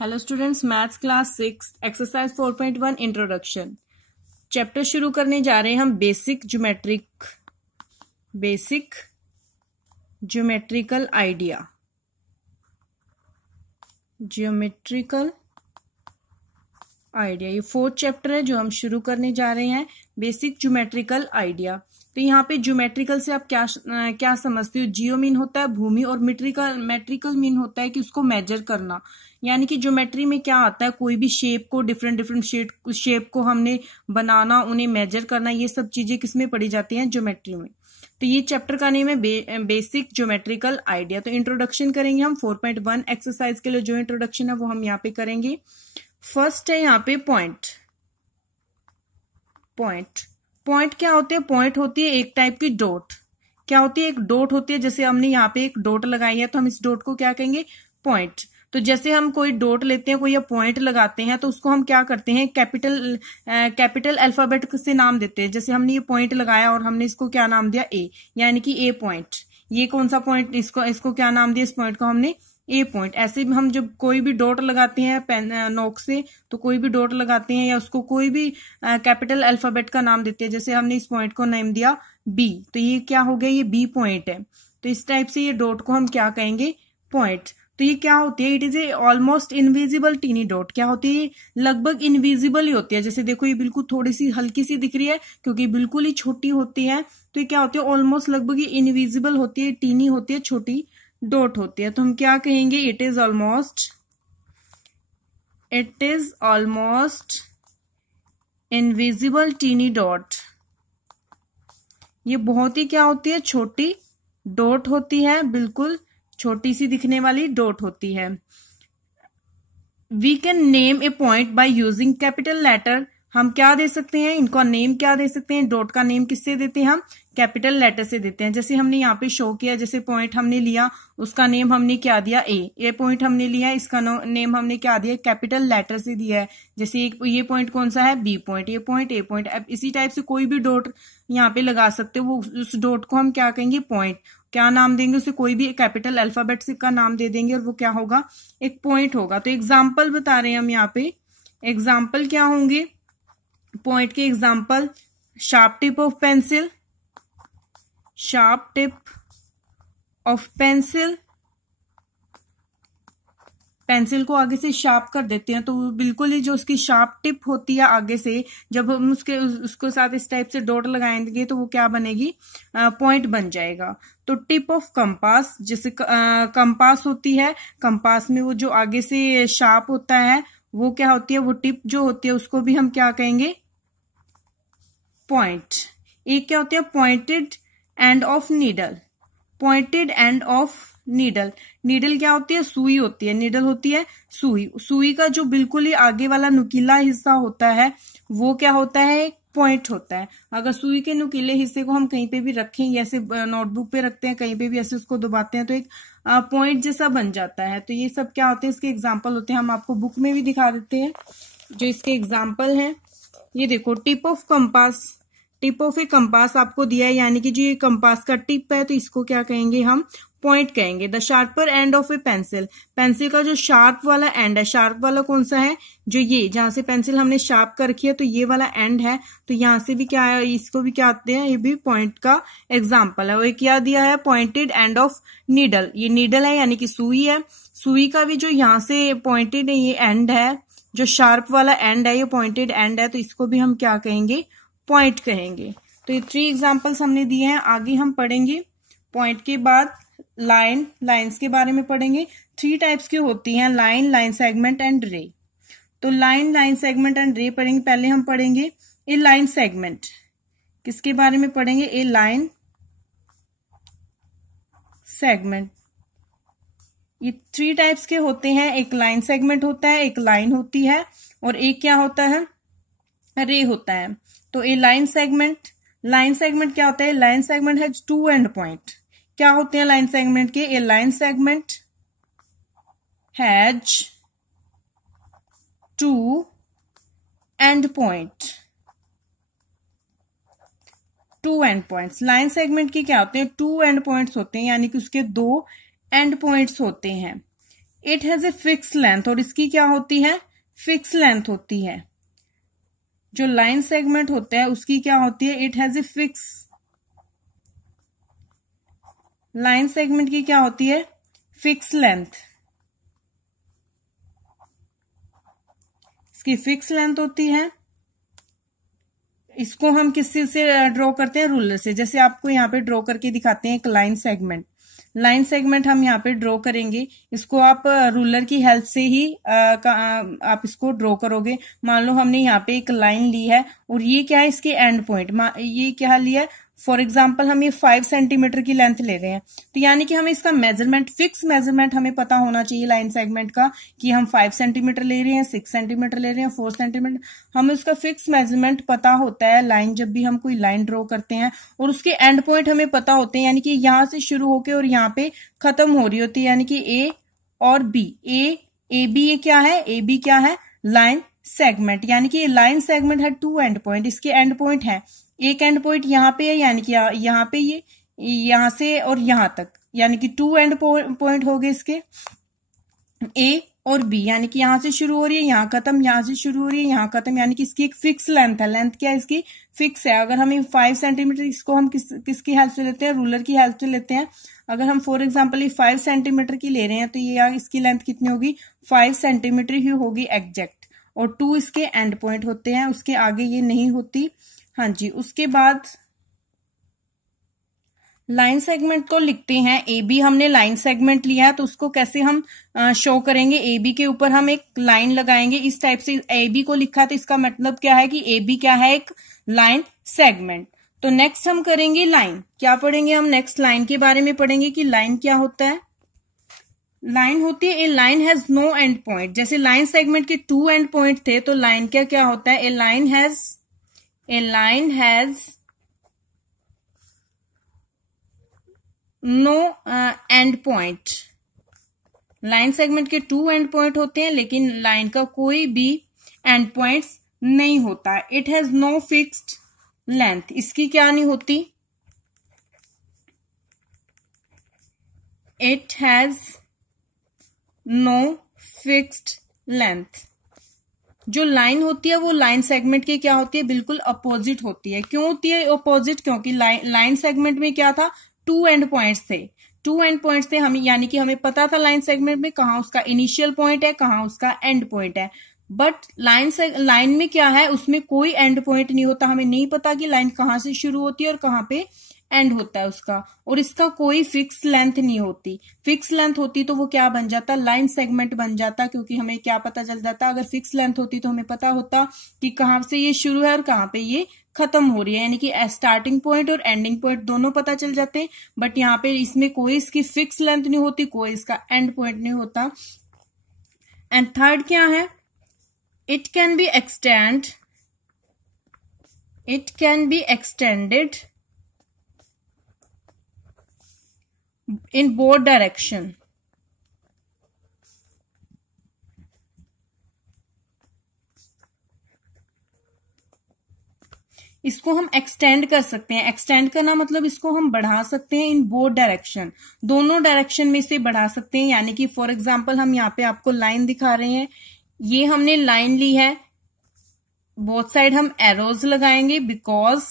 Hello students, maths class 6 exercise 4.1 introduction chapter शुरू करने जा रहे हैं हम बेसिक ज्योमेट्रिकल आइडिया। ये फोर्थ चैप्टर है जो हम शुरू करने जा रहे हैं, बेसिक ज्योमेट्रिकल आइडिया। तो यहाँ पे ज्योमेट्रिकल से आप क्या समझते हो? जियो मीन होता है भूमि और मेट्रिकल मीन होता है कि उसको मेजर करना। यानी कि ज्योमेट्री में क्या आता है, कोई भी शेप को डिफरेंट शेप को हमने बनाना, उन्हें मेजर करना, ये सब चीजें किसमें पढ़ी जाती हैं? ज्योमेट्री में। तो ये चैप्टर का नेम है बेसिक ज्योमेट्रिकल आइडिया। तो इंट्रोडक्शन करेंगे हम 4.1 एक्सरसाइज के लिए। जो इंट्रोडक्शन है वो हम यहाँ पे करेंगे। फर्स्ट है यहाँ पे पॉइंट क्या होते हैं? पॉइंट होती है एक टाइप की डॉट। क्या होती है? एक डॉट होती है। जैसे हमने यहाँ पे एक डॉट लगाई है तो हम इस डॉट को क्या कहेंगे? पॉइंट। तो जैसे हम कोई डॉट लेते हैं, कोई या पॉइंट लगाते हैं, तो उसको हम क्या करते हैं? कैपिटल अल्फाबेट से नाम देते हैं। जैसे हमने ये पॉइंट लगाया और हमने इसको क्या नाम दिया? ए, यानी कि ए पॉइंट। ये कौन सा पॉइंट? इसको क्या नाम दिया? इस पॉइंट को हमने ए पॉइंट। ऐसे हम जब कोई भी डॉट लगाते हैं पेन नोक से, तो कोई भी डॉट लगाते हैं या उसको कोई भी कैपिटल अल्फाबेट का नाम देते हैं। जैसे हमने इस पॉइंट को नाम दिया बी, तो ये क्या हो गया? ये बी पॉइंट है। तो इस टाइप से ये डॉट को हम क्या कहेंगे? पॉइंट। तो ये क्या होती है? It is a almost invisible tiny dot. क्या होती है? लगभग इनविजिबल ही होती है। जैसे देखो ये बिल्कुल थोड़ी सी हल्की सी दिख रही है क्योंकि बिल्कुल ही छोटी होती है। तो ये क्या होती है? ऑलमोस्ट लगभग ही इनविजिबल होती है, टीनी होती है, छोटी डॉट होती है। तो हम क्या कहेंगे? It is almost invisible tiny dot. ये बहुत ही क्या होती है? छोटी डॉट होती है, बिल्कुल छोटी सी दिखने वाली डॉट होती है। We can name a point by using capital letter. हम क्या दे सकते हैं? इनका नेम क्या दे सकते हैं? डॉट का नेम किससे देते हैं? हम कैपिटल लेटर से देते हैं। जैसे हमने यहाँ पे शो किया, जैसे पॉइंट हमने लिया, उसका नेम हमने क्या दिया? ए पॉइंट हमने लिया, इसका नेम हमने क्या दिया? कैपिटल लेटर से दिया है। जैसे ये पॉइंट कौन सा है? B point. ये पॉइंट ए पॉइंट। अब इसी टाइप से कोई भी डॉट यहाँ पे लगा सकते हो। वो उस डॉट को हम क्या कहेंगे? पॉइंट। क्या नाम देंगे उसे? कोई भी कैपिटल अल्फाबेट से का नाम दे देंगे और वो क्या होगा? एक पॉइंट होगा। तो एग्जाम्पल बता रहे हैं हम यहाँ पे। एग्जाम्पल क्या होंगे पॉइंट के? Example sharp tip of pencil. Pencil को आगे से शार्प कर देते हैं तो बिल्कुल ही जो उसकी शार्प टिप होती है आगे से, जब हम उसको साथ इस टाइप से डॉट लगाएंगे तो वो क्या बनेगी? पॉइंट बन जाएगा। तो टिप ऑफ कंपास, जैसे कंपास होती है, कंपास में वो जो आगे से शार्प होता है वो क्या होती है? वो टिप जो होती है उसको भी हम क्या कहेंगे? पॉइंट। एक क्या होती है? Pointed end of needle. Needle क्या होती है? सुई होती है। नीडल होती है सुई का जो बिल्कुल ही आगे वाला नुकीला हिस्सा होता है वो क्या होता है? एक पॉइंट होता है। अगर सुई के नुकीले हिस्से को हम कहीं पे भी रखें, ऐसे नोटबुक पे रखते हैं, कहीं पे भी ऐसे उसको दबाते हैं तो एक पॉइंट जैसा बन जाता है। तो ये सब क्या होते हैं? इसके एग्जाम्पल होते हैं। हम आपको बुक में भी दिखा देते हैं जो इसके एग्जाम्पल हैं। ये देखो, टिप ऑफ ए कंपास आपको दिया है, यानी कि जो ये कंपास का टिप है तो इसको क्या कहेंगे? हम पॉइंट कहेंगे। The sharper end of A pencil का जो शार्प वाला एंड है, शार्प वाला कौन सा है? जो ये जहां से पेंसिल हमने शार्प कर रखी है तो ये वाला एंड है। तो यहां से भी क्या है? इसको भी क्या आते हैं? ये भी पॉइंट का एग्जाम्पल है। वो क्या दिया है? Pointed end of needle. ये नीडल है यानी कि सुई है। सुई का भी जो यहाँ से पॉइंटेड है ये एंड है, जो शार्प वाला एंड है ये पॉइंटेड एंड है, तो इसको भी हम क्या कहेंगे? पॉइंट कहेंगे। तो ये 3 एग्जाम्पल्स हमने दिए हैं। आगे हम पढ़ेंगे पॉइंट के बाद लाइन्स के बारे में पढ़ेंगे। 3 टाइप्स की होती हैं, लाइन सेगमेंट एंड रे। तो लाइन सेगमेंट एंड रे पढ़ेंगे। पहले हम पढ़ेंगे ए लाइन सेगमेंट। किसके बारे में पढ़ेंगे? ए लाइन सेगमेंट। ये 3 टाइप्स के होते हैं। एक लाइन सेगमेंट होता है, एक लाइन होती है, और एक क्या होता है? रे होता है। तो ए लाइन सेगमेंट क्या होता है? Line segment has 2 end point. क्या होते हैं लाइन सेगमेंट के? A line segment has 2 end point. 2 end points. Line segment के क्या होते हैं? 2 एंड पॉइंट्स होते हैं, यानी कि उसके 2 एंड पॉइंट्स होते हैं। It has a fix length, और इसकी क्या होती है, फिक्स लेंथ होती है। जो लाइन सेगमेंट होता है उसकी क्या होती है, it has a fix, line segment की क्या होती है, फिक्स लेंथ, इसकी फिक्स लेंथ होती है। इसको हम किससे से ड्रॉ करते हैं, रूलर से। जैसे आपको यहाँ पे ड्रॉ करके दिखाते हैं एक लाइन सेगमेंट, लाइन सेगमेंट हम यहाँ पे ड्रॉ करेंगे, इसको आप रूलर की हेल्प से ही आप इसको ड्रॉ करोगे। मान लो हमने यहाँ पे एक लाइन ली है और ये क्या है, इसके एंड पॉइंट, ये क्या लिया है, फॉर एग्जाम्पल हम ये 5 सेंटीमीटर की लेंथ ले रहे हैं, तो यानी कि हमें इसका मेजरमेंट, फिक्स मेजरमेंट हमें पता होना चाहिए लाइन सेगमेंट का, कि हम 5 सेंटीमीटर ले रहे हैं, 6 सेंटीमीटर ले रहे हैं, 4 सेंटीमीटर, हमें उसका फिक्स मेजरमेंट पता होता है। लाइन, जब भी हम कोई लाइन ड्रॉ करते हैं, और उसके एंड पॉइंट हमें पता होते हैं, यानी कि यहां से शुरू होके और यहाँ पे खत्म हो रही होती है, यानी कि ए और बी, ए बी, ये क्या है, ए बी क्या है, लाइन सेगमेंट, यानी कि लाइन सेगमेंट है 2 एंड पॉइंट, इसके एंड पॉइंट है, एक एंड पॉइंट यहाँ पे है, यानी कि यहाँ पे ये यहां से और यहां तक, यानी कि 2 एंड पॉइंट हो गए इसके, ए और बी, यानी कि यहां से शुरू हो रही है, यहां खत्म, यहां से शुरू हो रही है, यहां खत्म, यानी कि इसकी एक फिक्स लेंथ है। लेंथ क्या है इसकी, फिक्स है। अगर हमें 5 सेंटीमीटर, इसको हम किसकी हेल्प से लेते हैं, रूलर की हेल्प से लेते हैं। अगर हम फॉर एग्जाम्पल ये 5 सेंटीमीटर की ले रहे हैं, तो ये इसकी लेंथ कितनी होगी, 5 सेंटीमीटर ही होगी एग्जैक्ट, और 2 इसके एंड पॉइंट होते हैं, उसके आगे ये नहीं होती। हाँ जी, उसके बाद लाइन सेगमेंट को लिखते हैं, ए बी हमने लाइन सेगमेंट लिया है, तो उसको कैसे हम शो करेंगे, ए बी के ऊपर हम एक लाइन लगाएंगे इस टाइप से। ए बी को लिखा है तो इसका मतलब क्या है कि ए बी क्या है, एक लाइन सेगमेंट। तो नेक्स्ट हम करेंगे लाइन, क्या पढ़ेंगे हम, नेक्स्ट लाइन के बारे में पढ़ेंगे कि लाइन क्या होता है। लाइन होती है, a line has no end point. जैसे लाइन सेगमेंट के 2 एंड पॉइंट थे, तो लाइन क्या होता है, a line has no end point. Line segment के 2 एंड पॉइंट होते हैं, लेकिन लाइन का कोई भी एंड पॉइंट्स नहीं होता है। It has no fixed length, इसकी क्या नहीं होती, it has no fixed length. जो लाइन होती है वो लाइन सेगमेंट की क्या होती है, बिल्कुल अपोजिट होती है। क्यों होती है अपोजिट, क्योंकि लाइन सेगमेंट में क्या था, 2 एंड पॉइंट्स थे, 2 एंड पॉइंट्स थे, हम यानी कि हमें पता था लाइन सेगमेंट में कहाँ उसका इनिशियल पॉइंट है, कहाँ उसका एंड पॉइंट है। बट लाइन में क्या है, उसमें कोई एंड पॉइंट नहीं होता, हमें नहीं पता कि लाइन कहाँ से शुरू होती है और कहाँ पे एंड होता है उसका, और इसका कोई फिक्स लेंथ नहीं होती। फिक्स लेंथ होती तो वो क्या बन जाता, लाइन सेगमेंट बन जाता, क्योंकि हमें क्या पता चल जाता, अगर फिक्स लेंथ होती तो हमें पता होता कि कहाँ से ये शुरू है और कहाँ पे ये खत्म हो रही है, यानी कि स्टार्टिंग पॉइंट और एंडिंग पॉइंट दोनों पता चल जाते। बट यहाँ पे इसमें कोई इसकी फिक्स लेंथ नहीं होती, कोई इसका एंड पॉइंट नहीं होता। एंड थर्ड क्या है, it can be extended in both direction। इसको हम एक्सटेंड कर सकते हैं। एक्सटेंड करना मतलब इसको हम बढ़ा सकते हैं इन बोथ डायरेक्शन, दोनों डायरेक्शन में से बढ़ा सकते हैं। यानी कि फॉर एग्जांपल हम यहाँ पे आपको लाइन दिखा रहे हैं, ये हमने लाइन ली है, बोथ साइड हम एरोज लगाएंगे, because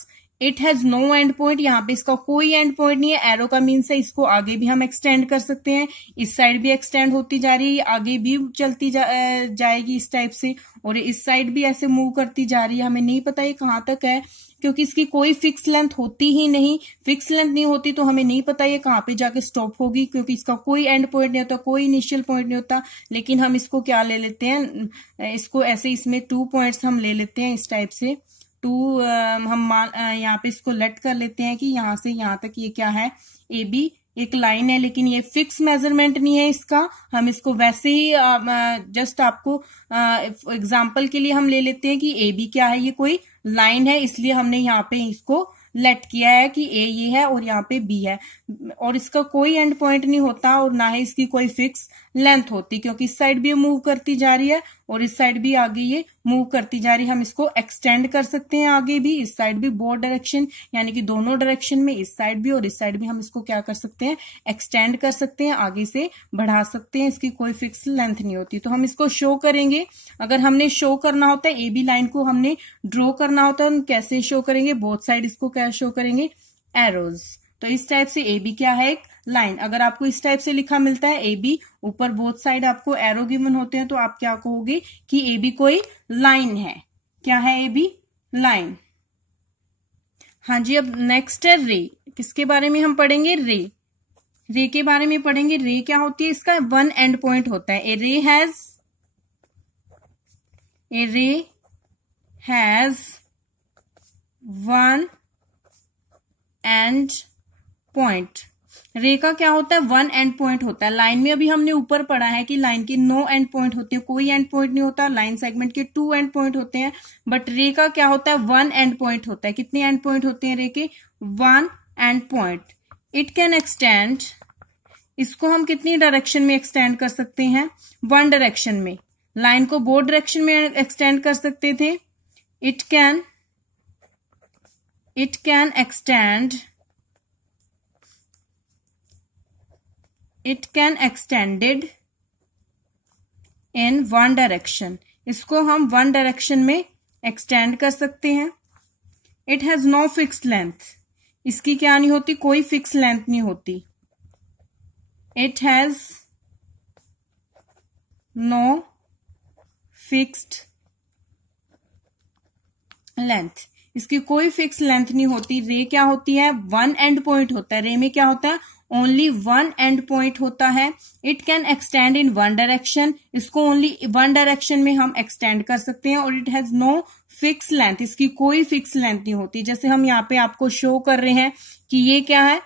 it has no end point, यहाँ पे इसका कोई एंड पॉइंट नहीं है। एरो का मीन्स है इसको आगे भी हम एक्सटेंड कर सकते हैं, इस साइड भी एक्सटेंड होती जा रही है, आगे भी चलती जाएगी इस टाइप से, और इस साइड भी ऐसे मूव करती जा रही है। हमें नहीं पता ये कहाँ तक है, क्योंकि इसकी कोई फिक्स लेंथ होती ही नहीं। फिक्स लेंथ नहीं होती तो हमें नहीं पता ये कहाँ पे जाके स्टॉप होगी, क्योंकि इसका कोई एंड पॉइंट नहीं होता, कोई इनिशियल पॉइंट नहीं होता। लेकिन हम इसको क्या ले लेते हैं, इसको ऐसे इसमें 2 पॉइंट्स हम ले लेते हैं इस टाइप से। 2 हम यहाँ पे इसको लेट कर लेते हैं कि यहाँ से यहाँ तक ये क्या है, ए बी एक लाइन है, लेकिन ये फिक्स मेजरमेंट नहीं है इसका। हम इसको वैसे ही जस्ट आपको एग्जांपल के लिए हम ले लेते हैं कि ए बी क्या है, ये कोई लाइन है, इसलिए हमने यहाँ पे इसको लेट किया है कि ए ये है और यहाँ पे बी है, और इसका कोई एंड पॉइंट नहीं होता और ना ही इसकी कोई फिक्स लेंथ होती, क्योंकि इस साइड भी मूव करती जा रही है और इस साइड भी आगे ये मूव करती जा रही है। हम इसको एक्सटेंड कर सकते हैं आगे भी, इस साइड भी, बोथ डायरेक्शन यानी कि दोनों डायरेक्शन में, इस साइड भी और इस साइड भी हम इसको क्या कर सकते हैं, एक्सटेंड कर सकते हैं, आगे से बढ़ा सकते हैं। इसकी कोई फिक्स लेंथ नहीं होती। तो हम इसको शो करेंगे। अगर हमने शो करना होता है, ए बी लाइन को हमने ड्रॉ करना होता है, हम कैसे शो करेंगे, बोथ साइड इसको क्या शो करेंगे, एरोज। तो इस टाइप से ए बी क्या है, एक लाइन। अगर आपको इस टाइप से लिखा मिलता है ए बी, ऊपर बोथ साइड आपको एरो गिवन होते हैं, तो आप क्या कहोगे कि ए बी कोई लाइन है। क्या है, ए बी लाइन। हाँ जी, अब नेक्स्ट है रे। किसके बारे में हम पढ़ेंगे, रे। रे के बारे में पढ़ेंगे। रे क्या होती है, इसका वन एंड पॉइंट होता है। ए रे हैज वन एंड पॉइंट। रे का क्या होता है, वन एंड पॉइंट होता है। लाइन में अभी हमने ऊपर पढ़ा है कि लाइन के नो एंड पॉइंट होते हैं, कोई एंड पॉइंट नहीं होता। लाइन सेगमेंट के 2 एंड पॉइंट होते हैं, बट रे का क्या होता है, वन एंड पॉइंट होता है। कितने एंड पॉइंट होते हैं रे के, 1 and point. It can extend, इसको हम कितनी डायरेक्शन में एक्सटेंड कर सकते हैं, 1 डायरेक्शन में। लाइन को बोथ डायरेक्शन में एक्सटेंड कर सकते थे। It can extended in 1 direction, इसको हम 1 डायरेक्शन में एक्सटेंड कर सकते हैं। It has no fixed length, इसकी क्या नहीं होती, कोई फिक्स लेंथ नहीं होती। It has no fixed length, इसकी कोई फिक्स लेंथ नहीं होती। रे क्या होती है, 1 एंड पॉइंट होता है। रे में क्या होता है, ओनली 1 एंड पॉइंट होता है। It can extend in 1 direction, इसको ओनली 1 डायरेक्शन में हम एक्सटेंड कर सकते हैं। और it has no fix length, इसकी कोई फिक्स लेंथ नहीं होती। जैसे हम यहाँ पे आपको शो कर रहे हैं कि ये क्या है,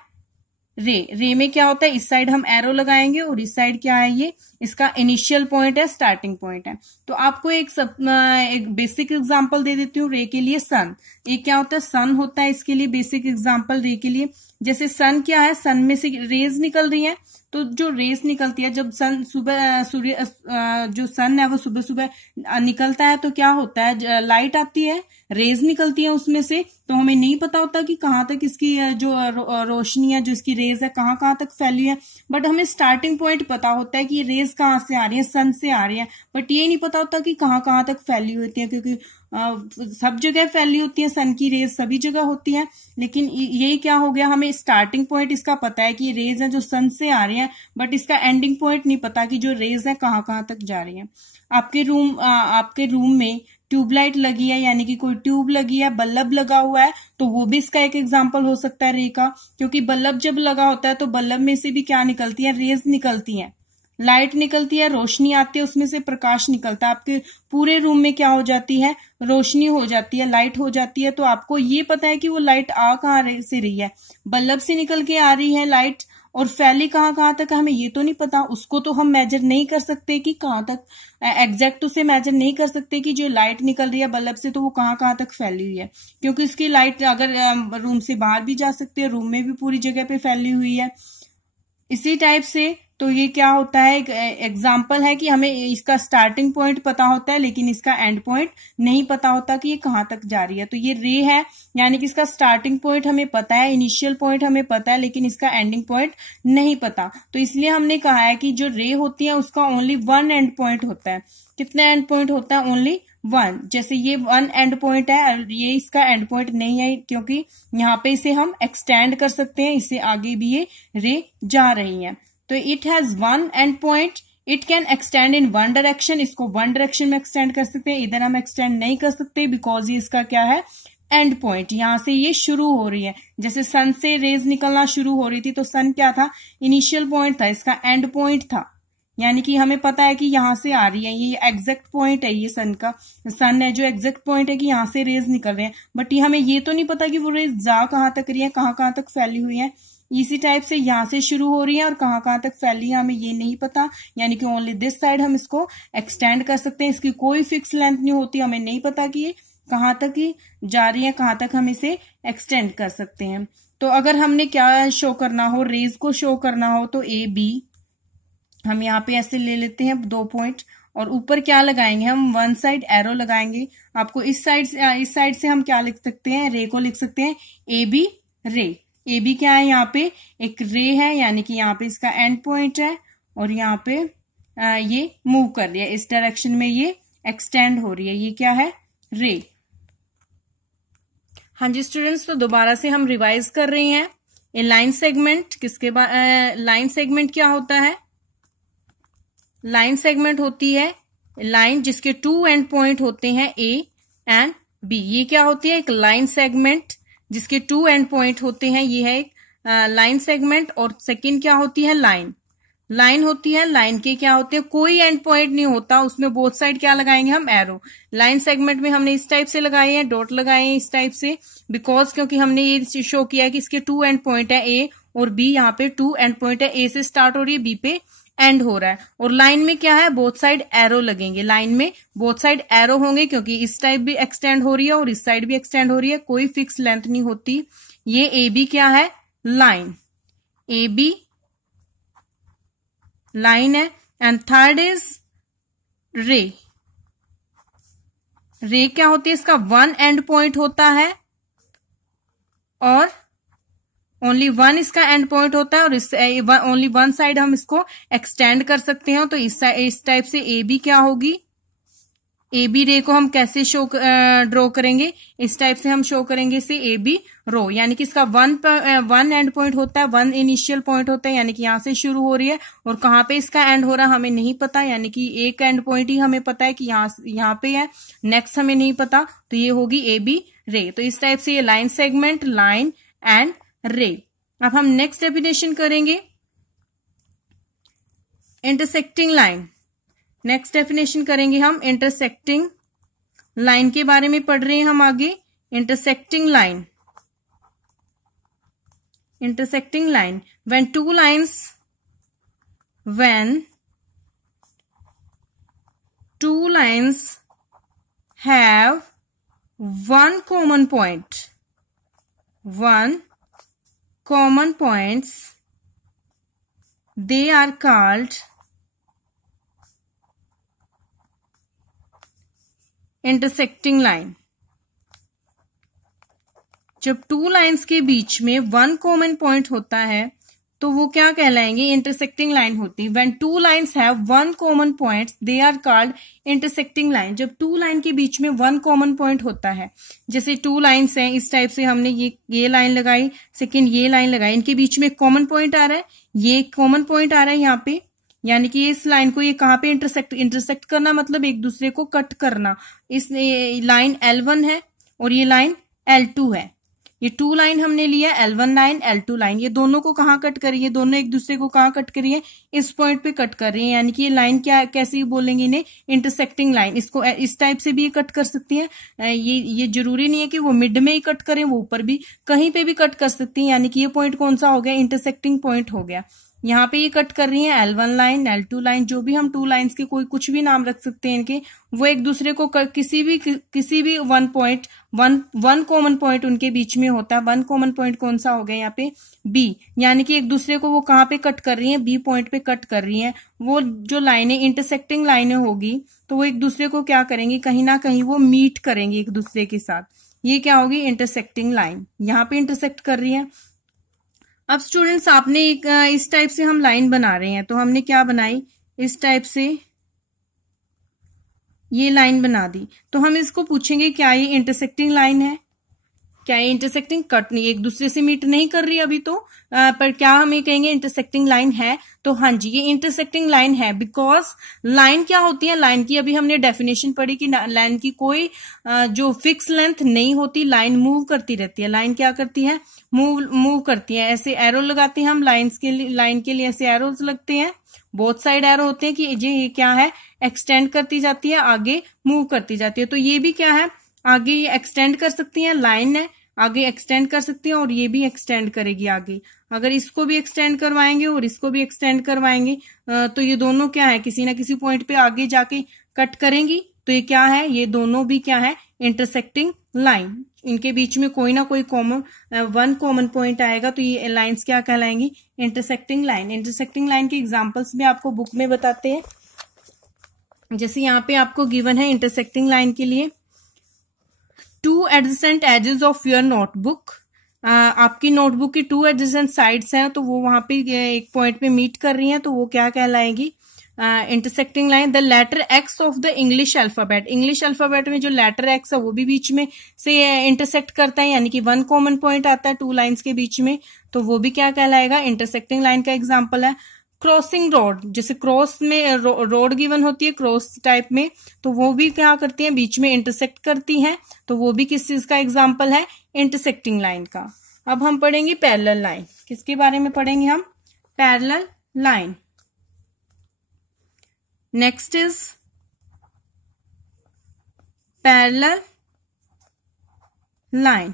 रे में क्या होता है, इस साइड हम एरो लगाएंगे और इस साइड क्या है, ये इसका इनिशियल पॉइंट है, स्टार्टिंग पॉइंट है। तो आपको एक बेसिक एग्जांपल दे देती हूँ रे के लिए। सन, एक क्या होता है, सन होता है, इसके लिए बेसिक एग्जांपल रे के लिए। जैसे सन क्या है, सन में से रेज निकल रही है, तो जो रेज निकलती है जब सन सुबह, सूर्य जो सन है वो सुबह सुबह निकलता है, तो क्या होता है, लाइट आती है, रेज निकलती है उसमें से। तो हमें नहीं पता होता कि कहाँ तक इसकी जो रोशनी है, जो इसकी रेज है, कहाँ तक फैली है। बट हमें स्टार्टिंग पॉइंट पता होता है कि ये रेज कहाँ से आ रही है, सन से आ रही है। बट ये नहीं पता होता कि कहाँ तक फैली होती है, क्योंकि सब जगह फैली होती है, सन की रेज सभी जगह होती है। लेकिन यही क्या हो गया, हमें स्टार्टिंग पॉइंट इसका पता है कि ये रेज है जो सन से आ रही है, बट इसका एंडिंग पॉइंट नहीं पता कि जो रेज है कहाँ तक जा रही है। आपके रूम में ट्यूबलाइट लगी है, यानी कि कोई ट्यूब लगी है, बल्ब लगा हुआ है, तो वो भी इसका एक एग्जांपल हो सकता है रे का। क्योंकि बल्ब जब लगा होता है तो बल्ब में से भी क्या निकलती है, रेज निकलती है, लाइट निकलती है, रोशनी आती है, उसमें से प्रकाश निकलता है। आपके पूरे रूम में क्या हो जाती है, रोशनी हो जाती है, लाइट हो जाती है। तो आपको ये पता है कि वो लाइट आ कहाँ से रही है, बल्ब से निकल के आ रही है लाइट, और फैली कहाँ तक हमें ये तो नहीं पता। उसको तो हम मेजर नहीं कर सकते कि कहाँ तक, एग्जैक्ट उसे मेजर नहीं कर सकते कि जो लाइट निकल रही है बल्ब से तो वो कहाँ तक फैली हुई है, क्योंकि इसकी लाइट अगर रूम से बाहर भी जा सकती है, रूम में भी पूरी जगह पे फैली हुई है। इसी टाइप से तो ये क्या होता है, एक एग्जाम्पल है कि हमें इसका स्टार्टिंग पॉइंट पता होता है लेकिन इसका एंड पॉइंट नहीं पता होता कि ये कहाँ तक जा रही है। तो ये रे है, यानी कि इसका स्टार्टिंग पॉइंट हमें पता है, इनिशियल पॉइंट हमें पता है, लेकिन इसका एंडिंग पॉइंट नहीं पता। तो इसलिए हमने कहा है कि जो रे होती है उसका ओनली 1 एंड पॉइंट होता है। कितने एंड पॉइंट होता है, ओनली 1। जैसे ये 1 एंड पॉइंट है, ये इसका एंड पॉइंट नहीं है, क्योंकि यहाँ पे इसे हम एक्सटेंड कर सकते हैं, इससे आगे भी ये रे जा रही है। तो it has 1 and point, it can extend in 1 direction, इसको 1 डायरेक्शन में एक्सटेंड कर सकते हैं। इधर हम एक्सटेंड नहीं कर सकते बिकॉज ये इसका क्या है, एंड पॉइंट, यहां से ये शुरू हो रही है। जैसे सन से रेज निकलना शुरू हो रही थी तो सन क्या था, इनिशियल पॉइंट था, इसका एंड पॉइंट था। यानी कि हमें पता है कि यहां से आ रही है, ये एग्जैक्ट पॉइंट है, ये सन है जो एग्जैक्ट पॉइंट है कि यहां से रेज निकल रहे हैं। बट ये हमें ये तो नहीं पता कि वो रेज जा कहाँ तक रही है, कहाँ तक फैली हुई है। इसी टाइप से यहाँ से शुरू हो रही है और कहाँ तक फैली है हमें ये नहीं पता, यानी कि ओनली दिस साइड हम इसको एक्सटेंड कर सकते हैं। इसकी कोई फिक्स लेंथ नहीं होती, हमें नहीं पता कि ये कहाँ तक ही जा रही है, कहाँ तक हम इसे एक्सटेंड कर सकते हैं। तो अगर हमने क्या शो करना हो, रेज को शो करना हो, तो ए बी हम यहाँ पे ऐसे ले लेते हैं 2 पॉइंट, और ऊपर क्या लगाएंगे हम, वन साइड एरो लगाएंगे। आपको इस साइड से हम क्या लिख सकते हैं, रे को लिख सकते हैं ए बी रे। ए बी क्या है, यहाँ पे एक रे है, यानी कि यहाँ पे इसका एंड पॉइंट है, और यहाँ पे ये मूव कर रही है इस डायरेक्शन में, ये एक्सटेंड हो रही है, ये क्या है, रे। हाँ जी स्टूडेंट्स, तो दोबारा से हम रिवाइज कर रहे हैं। ए लाइन सेगमेंट किसके बाद, लाइन सेगमेंट क्या होता है, लाइन सेगमेंट होती है लाइन जिसके 2 एंड पॉइंट होते हैं ए एंड बी। ये क्या होती है, एक लाइन सेगमेंट जिसके 2 एंड पॉइंट होते हैं, ये है एक लाइन सेगमेंट। और सेकंड क्या होती है, लाइन। लाइन होती है, लाइन के क्या होते हैं, कोई एंड पॉइंट नहीं होता, उसमें बोथ साइड क्या लगाएंगे हम, एरो। लाइन सेगमेंट में हमने इस टाइप से लगाए हैं, डॉट लगाए हैं इस टाइप से, बिकॉज क्योंकि हमने ये शो किया है कि इसके 2 एंड पॉइंट है ए और बी, यहाँ पे 2 एंड पॉइंट है, ए से स्टार्ट हो रही है, बी पे एंड हो रहा है। और लाइन में क्या है, बोथ साइड एरो लगेंगे, लाइन में बोथ साइड एरो होंगे, क्योंकि इस टाइप भी एक्सटेंड हो रही है और इस साइड भी एक्सटेंड हो रही है, कोई फिक्स लेंथ नहीं होती। ये ए बी क्या है, लाइन, ए बी लाइन है। एंड थर्ड इज रे। रे क्या होती है, इसका 1 एंड पॉइंट होता है और ओनली 1 इसका एंड पॉइंट होता है, और इस ओनली 1 साइड हम इसको एक्सटेंड कर सकते हैं। तो इस टाइप से ए बी क्या होगी, ए बी रे को हम कैसे ड्रॉ करेंगे, इस टाइप से हम शो करेंगे इसे ए बी रो, यानी कि इसका 1 एंड पॉइंट होता है, 1 इनिशियल पॉइंट होता है, यानी कि यहां से शुरू हो रही है, और कहाँ पे इसका एंड हो रहा है हमें नहीं पता, यानी कि एक एंड पॉइंट ही हमें पता है कि यहाँ पे है, नेक्स्ट हमें नहीं पता, तो ये होगी ए बी रे। तो इस टाइप से ये लाइन सेगमेंट, लाइन एंड रे। अब हम नेक्स्ट डेफिनेशन करेंगे, इंटरसेक्टिंग लाइन। नेक्स्ट डेफिनेशन करेंगे हम इंटरसेक्टिंग लाइन के बारे में पढ़ रहे हैं हम आगे। Intersecting line, intersecting line, when two lines have one common points, they are called intersecting line. जब 2 लाइन्स के बीच में 1 कॉमन पॉइंट होता है तो वो क्या कहलाएंगे, इंटरसेक्टिंग लाइन होती है। When 2 lines have 1 common point they are called intersecting line. जब 2 लाइन के बीच में 1 कॉमन पॉइंट होता है, जैसे 2 लाइन्स हैं, इस टाइप से हमने ये लाइन लगाई, सेकेंड ये लाइन लगाई, इनके बीच में कॉमन पॉइंट आ रहा है, ये कॉमन पॉइंट आ रहा है यहाँ पे, यानी कि इस लाइन को ये कहाँ पे इंटरसेक्ट करना, मतलब एक दूसरे को कट करना। इस लाइन L1 है और ये लाइन L2 है, ये 2 लाइन हमने लिया, L1 लाइन, L2 लाइन, ये दोनों को कहाँ कट करिए, दोनों एक दूसरे को कहाँ कट करिए, इस पॉइंट पे कट कर रही है, यानी कि ये लाइन क्या कैसी बोलेंगे इन्हें, इंटरसेक्टिंग लाइन। इसको इस टाइप से भी ये कट कर सकती है, ये जरूरी नहीं है कि वो मिड में ही कट करें, वो ऊपर भी कहीं पे भी कट कर सकती है, यानी कि ये पॉइंट कौन सा हो गया, इंटरसेक्टिंग पॉइंट हो गया। यहाँ पे ये कट कर रही है L1 लाइन, L2 लाइन, जो भी हम 2 लाइन्स के कोई कुछ भी नाम रख सकते हैं इनके, वो एक दूसरे को किसी भी 1 कॉमन पॉइंट उनके बीच में होता है। 1 कॉमन पॉइंट कौन सा हो गया यहाँ पे, B, यानी कि एक दूसरे को वो कहाँ पे कट कर रही है, B पॉइंट पे कट कर रही है। वो जो लाइनें इंटरसेक्टिंग लाइनें होगी तो वो एक दूसरे को क्या करेंगी, कहीं ना कहीं वो मीट करेंगी एक दूसरे के साथ, ये क्या होगी, इंटरसेक्टिंग लाइन, यहाँ पे इंटरसेक्ट कर रही है। अब स्टूडेंट्स आपने इस टाइप से हम लाइन बना रहे हैं, तो हमने क्या बनाई, इस टाइप से ये लाइन बना दी, तो हम इसको पूछेंगे क्या ये इंटरसेक्टिंग लाइन है, क्या ये इंटरसेक्टिंग कट नहीं, एक दूसरे से मीट नहीं कर रही अभी तो, पर क्या हम ये कहेंगे इंटरसेक्टिंग लाइन है, तो हाँ जी ये इंटरसेक्टिंग लाइन है। बिकॉज लाइन क्या होती है, लाइन की अभी हमने डेफिनेशन पढ़ी कि लाइन की कोई जो फिक्स लेंथ नहीं होती, लाइन मूव करती रहती है। लाइन क्या करती है, मूव करती है। ऐसे एरो लगाते हैं हम लाइन के लिए ऐसे एरोज लगते हैं, बोथ साइड एरो होते हैं कि ये क्या है, एक्सटेंड करती जाती है, आगे मूव करती जाती है। तो ये भी क्या है, आगे ये एक्सटेंड कर सकती है, लाइन है आगे एक्सटेंड कर सकती है, और ये भी एक्सटेंड करेगी आगे। अगर इसको भी एक्सटेंड करवाएंगे और इसको भी एक्सटेंड करवाएंगे तो ये दोनों क्या है, किसी ना किसी पॉइंट पे आगे जाके कट करेंगी, तो ये क्या है, ये दोनों भी क्या है, इंटरसेक्टिंग लाइन, इनके बीच में कोई ना कोई वन कॉमन पॉइंट आएगा तो ये लाइंस क्या कहलाएंगी? Intersecting line. इंटरसेक्टिंग लाइन के एग्जांपल्स भी आपको बुक में बताते हैं। जैसे यहाँ पे आपको गिवन है इंटरसेक्टिंग लाइन के लिए, two adjacent edges of your notebook. आपकी नोटबुक की टू एडजेसेंट साइड्स हैं तो वो वहां पे एक पॉइंट पे मीट कर रही हैं तो वो क्या कहलाएगी? Intersecting line. The letter X of the English alphabet. English alphabet में जो लेटर एक्स है वो भी बीच में से इंटरसेक्ट करता है, यानी कि वन कॉमन पॉइंट आता है टू लाइंस के बीच में, तो वो भी क्या कहलाएगा? इंटरसेक्टिंग लाइन का एग्जाम्पल है। क्रॉसिंग रोड, जैसे क्रॉस में रोड गिवन होती है क्रॉस टाइप में, तो वो भी क्या करती हैं? बीच में इंटरसेक्ट करती हैं, तो वो भी किस चीज का एग्जाम्पल है? इंटरसेक्टिंग लाइन का। अब हम पढ़ेंगे पैरेलल लाइन। किसके बारे में पढ़ेंगे हम? Parallel line. Next is parallel line.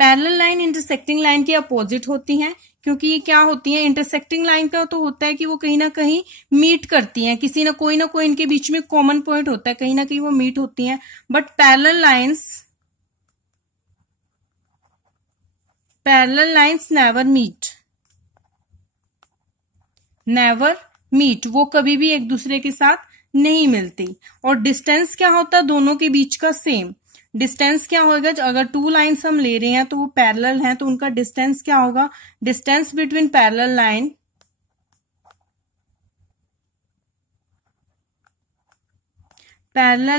Parallel line intersecting line के अपोजिट होती हैं, क्योंकि ये क्या होती है? इंटरसेक्टिंग लाइन का तो होता है कि वो कहीं ना कहीं मीट करती हैं, किसी ना कोई इनके बीच में कॉमन पॉइंट होता है, कहीं ना कहीं वो मीट होती हैं। But parallel lines never meet, वो कभी भी एक दूसरे के साथ नहीं मिलती। और डिस्टेंस क्या होता है दोनों के बीच का? सेम। डिस्टेंस क्या होगा? अगर टू लाइंस हम ले रहे हैं तो वो पैरेलल हैं तो उनका डिस्टेंस क्या होगा? Distance between parallel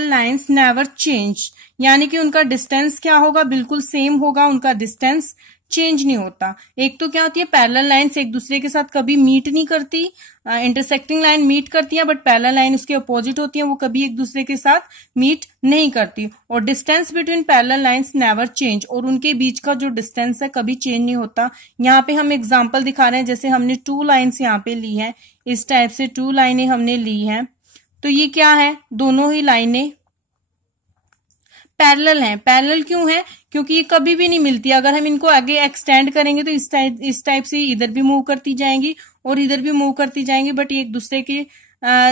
lines never change, यानी कि उनका डिस्टेंस क्या होगा? बिल्कुल सेम होगा, उनका डिस्टेंस चेंज नहीं होता। एक तो क्या होती है? पैरेलल लाइंस एक दूसरे के साथ कभी मीट नहीं करती। इंटरसेक्टिंग लाइन मीट करती है, बट पैरेलल लाइन उसके अपोजिट होती है, वो कभी एक दूसरे के साथ मीट नहीं करती। और distance between parallel lines never change, और उनके बीच का जो डिस्टेंस है कभी चेंज नहीं होता। यहाँ पे हम एग्जाम्पल दिखा रहे हैं, जैसे हमने टू लाइन्स यहाँ पे ली है, इस टाइप से टू लाइनें हमने ली हैं, तो ये क्या है? दोनों ही लाइनें पैरेलल हैं। पैरेलल क्यों है? क्योंकि ये कभी भी नहीं मिलती। अगर हम इनको आगे एक्सटेंड करेंगे तो इस टाइप से इधर भी मूव करती जाएंगी और इधर भी मूव करती जाएंगी, बट ये एक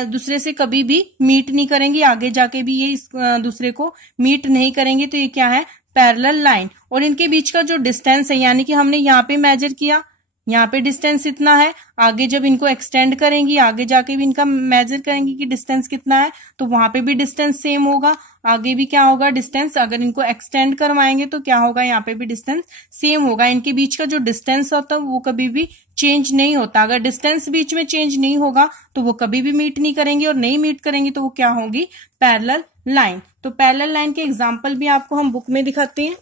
दूसरे से कभी भी मीट नहीं करेंगी, आगे जाके भी ये इस दूसरे को मीट नहीं करेंगी। तो ये क्या है? Parallel line. और इनके बीच का जो डिस्टेंस है, यानी कि हमने यहाँ पे मेजर किया, यहाँ पे डिस्टेंस इतना है, आगे जब इनको एक्सटेंड करेंगी, आगे जाके भी इनका मेजर करेंगी कि डिस्टेंस कितना है, तो वहां पे भी डिस्टेंस सेम होगा, आगे भी क्या होगा? डिस्टेंस। अगर इनको एक्सटेंड करवाएंगे तो क्या होगा? यहाँ पे भी डिस्टेंस सेम होगा। इनके बीच का जो डिस्टेंस होता है वो कभी भी चेंज नहीं होता। अगर डिस्टेंस बीच में चेंज नहीं होगा तो वो कभी भी मीट नहीं करेंगी, और नहीं मीट करेंगी तो वो क्या होगी? Parallel line. तो पैरेलल लाइन के एग्जाम्पल भी आपको हम बुक में दिखाते हैं।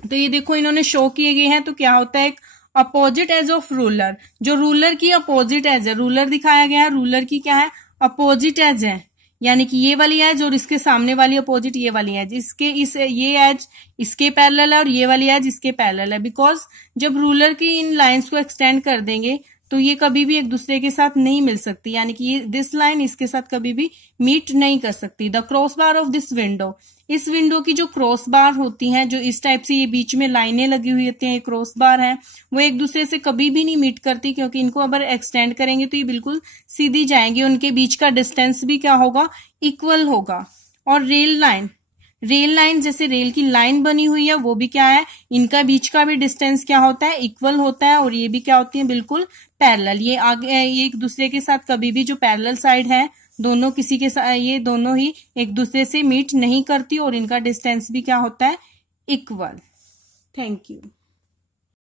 तो ये देखो इन्होंने शो किए गए हैं। तो क्या होता है? अपोजिट एज ऑफ रूलर, जो रूलर की अपोजिट एज है, रूलर दिखाया गया है, रूलर की क्या है? अपोजिट एज है, यानी कि ये वाली एज और इसके सामने वाली अपोजिट ये वाली एज, ये एज इसके पैरेलल है और ये वाली एज इसके पैरेलल है। बिकॉज जब रूलर की इन लाइंस को एक्सटेंड कर देंगे तो ये कभी भी एक दूसरे के साथ नहीं मिल सकती, यानी कि ये दिस लाइन इसके साथ कभी भी मीट नहीं कर सकती। The cross bar of this window, इस विंडो की जो क्रॉस बार होती हैं, जो इस टाइप से ये बीच में लाइनें लगी हुई होती हैं, ये क्रॉस बार है, वो एक दूसरे से कभी भी नहीं मीट करती, क्योंकि इनको अगर एक्सटेंड करेंगे तो ये बिल्कुल सीधी जाएंगी। उनके बीच का डिस्टेंस भी क्या होगा? इक्वल होगा। और रेल लाइन जैसे रेल की लाइन बनी हुई है, वो भी क्या है? इनका बीच का भी डिस्टेंस क्या होता है? इक्वल होता है। और ये भी क्या होती है? बिल्कुल पैरेलल। ये आगे ये एक दूसरे के साथ कभी भी जो पैरेलल साइड है दोनों किसी के साथ, ये दोनों ही एक दूसरे से मीट नहीं करती और इनका डिस्टेंस भी क्या होता है? इक्वल। Thank you.